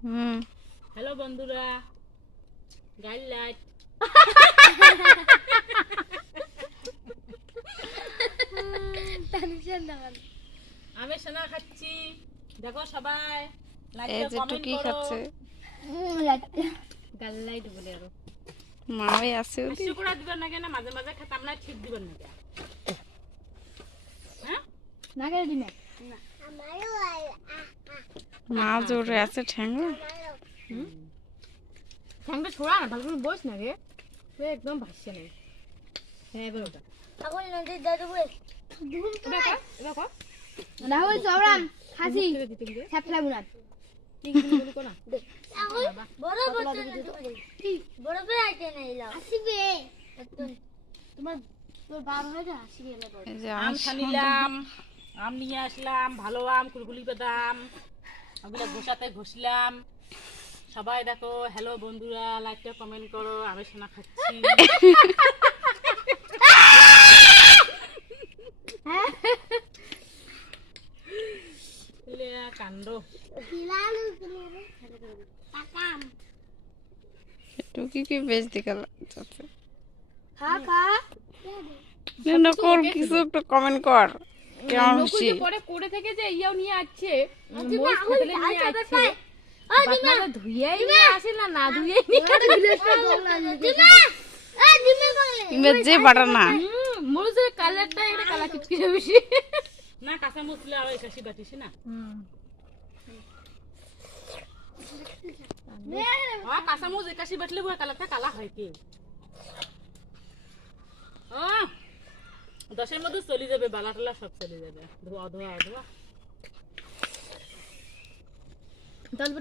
Hello বন্ধুরা, guide light আমি সোনা খাচ্ছি, দেখো সবাই লাইকটা কমেন্ট করো। গাইড লাইট বলে আরো মাওই আছে বেশি করে দিবেন না কেন, মাঝে মাঝে খেতাম না, ঠিক দিবেন না কেন? হ্যাঁ না করে দিনে মা জোরে আছে ঠ্যাঙ্গা ঠ্যাংটা ছোড়া না, ভালো করে বস না রে, তুই একদম ভাসছে না। হ্যাঁ এবার ওটা এখন নদীর দাদু বলে এবার কর রাহুল সবরাম খাসি থেকে দিতে গিয়ে ছাপলা বুনা ঠিক বলি কোনা বড় বড় করে আইতে নাই লাও আসিবে তোমার তোর বাবা হয়েছে হাসি গেলে বড় এই যে আম আমার খানিলাম, আম নিয়ে আসলাম, ভালো আম, কুলকুলি বাদাম, ওগুলো ঘষাতে ঘষলাম। সবাই দেখো, হ্যালো বন্ধুরা, লাইকটা কমেন্ট করো। আমি সোনা খাচ্ছি। লেয়া কাণ্ড। দিলালু পাকাম টুকি কি বেশ দিকে লাগছে খা খা না কর কিছু একটু কমেন্ট কর কেমন হচ্ছে পরে করে থেকে যে ইয়াও নিয়ে আসছে মোষ খাতলে নিয়ে আসছে বাটনাটা ধুইয়াই নিয়ে আসে না, না ধুইয়াই নিয়ে দিমা দিমা বলে ইমে যে বাটা না মরিচের কালারটা এটা কালা কিচকিচে বেশি। না কাঁচা মশলা আর একাশি বাটিস না। কাঁচা মরিচ একাশি বাটলে বই কালারটা কালা হয় কি? 10-এর মধ্যে চলে যাবে, বালা টালা সব চলে যাবে। ধোয়া ধোয়া ধোয়া তাহলে